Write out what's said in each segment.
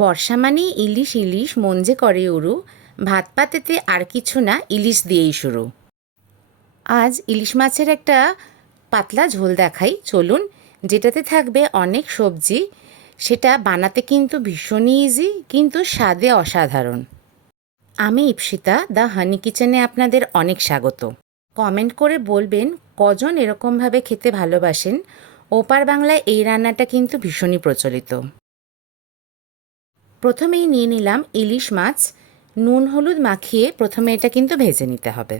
বর্ষা মানেই ইলিশ ইলিশ মন যে করে উড়ু, ভাত পাতেতে আর কিছু না, ইলিশ দিয়েই শুরু। আজ ইলিশ মাছের একটা পাতলা ঝোল দেখাই চলুন, যেটাতে থাকবে অনেক সবজি। সেটা বানাতে কিন্তু ভীষণই ইজি, কিন্তু স্বাদে অসাধারণ। আমি ইপসিতা, দ্য হানি কিচেনে আপনাদের অনেক স্বাগত। কমেন্ট করে বলবেন কজন এরকমভাবে খেতে ভালোবাসেন। ওপার বাংলায় এই রান্নাটা কিন্তু ভীষণই প্রচলিত। প্রথমেই নিয়ে নিলাম ইলিশ মাছ। নুন হলুদ মাখিয়ে প্রথমে এটা কিন্তু ভেজে নিতে হবে।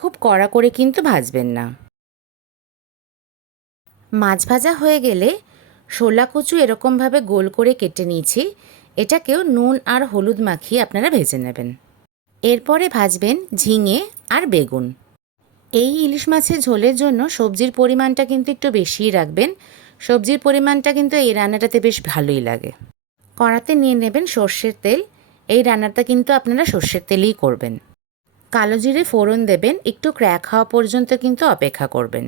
খুব কড়া করে কিন্তু ভাজবেন না। মাছ ভাজা হয়ে গেলে শোলা কচু এরকমভাবে গোল করে কেটে নিয়েছি, এটাকেও নুন আর হলুদ মাখিয়ে আপনারা ভেজে নেবেন। এরপরে ভাজবেন ঝিঙে আর বেগুন। এই ইলিশ মাছের ঝোলের জন্য সবজির পরিমাণটা কিন্তু একটু বেশিই রাখবেন। সবজির পরিমাণটা কিন্তু এই রান্নাটাতে বেশ ভালোই লাগে। কড়াতে নিয়ে নেবেন সর্ষের তেল। এই রান্নাটা কিন্তু আপনারা সর্ষের তেলেই করবেন। কালো জিরে ফোড়ন দেবেন, একটু ক্র্যাক হওয়া পর্যন্ত কিন্তু অপেক্ষা করবেন।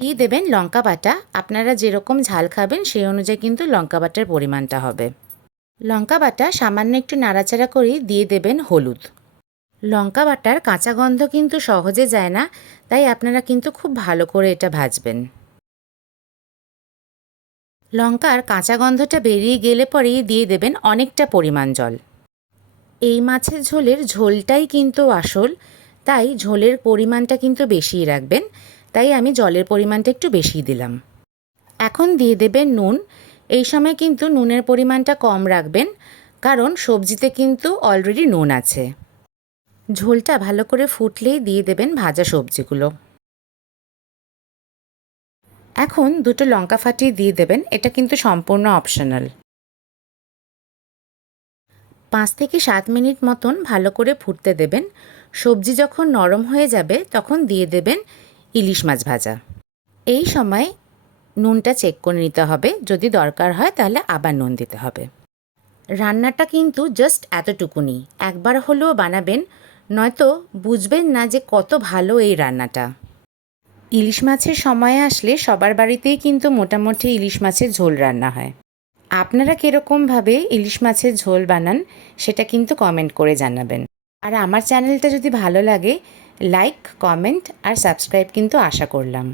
দিয়ে দেবেন লঙ্কা বাটা। আপনারা যেরকম ঝাল খাবেন সেই অনুযায়ী কিন্তু লঙ্কা বাটার পরিমাণটা হবে। লঙ্কা বাটা সামান্য একটু নাড়াচাড়া করে দিয়ে দেবেন হলুদ। লঙ্কা বাটার কাঁচা গন্ধ কিন্তু সহজে যায় না, তাই আপনারা কিন্তু খুব ভালো করে এটা ভাজবেন। লঙ্কার কাঁচা গন্ধটা বেরিয়ে গেলে পরেই দিয়ে দেবেন অনেকটা পরিমাণ জল। এই মাছের ঝোলের ঝোলটাই কিন্তু আসল, তাই ঝোলের পরিমাণটা কিন্তু বেশিই রাখবেন। তাই আমি জলের পরিমাণটা একটু বেশিই দিলাম। এখন দিয়ে দেবেন নুন। এই সময় কিন্তু নুনের পরিমাণটা কম রাখবেন, কারণ সবজিতে কিন্তু অলরেডি নুন আছে। ঝোলটা ভালো করে ফুটলেই দিয়ে দেবেন ভাজা সবজিগুলো। এখন দুটো লঙ্কা ফাটিয়ে দিয়ে দেবেন, এটা কিন্তু সম্পূর্ণ অপশনাল। 5 থেকে 7 মিনিট মতন ভালো করে ফুটতে দেবেন। সবজি যখন নরম হয়ে যাবে তখন দিয়ে দেবেন ইলিশ মাছ ভাজা। এই সময় নুনটা চেক করে নিতে হবে, যদি দরকার হয় তাহলে আবার নুন দিতে হবে। রান্নাটা কিন্তু জাস্ট এতটুকুনি, একবার হলেও বানাবেন, নয়তো বুঝবেন না যে কত ভালো এই রান্নাটা। ইলিশ মাছের সময় আসলে সবার বাড়িতেই কিন্তু মোটামুটি ইলিশ মাছের ঝোল রান্না হয়। আপনারা কীরকমভাবে ইলিশ মাছের ঝোল বানান সেটা কিন্তু কমেন্ট করে জানাবেন। আর আমার চ্যানেলটা যদি ভালো লাগে, লাইক, কমেন্ট আর সাবস্ক্রাইব কিন্তু আশা করলাম।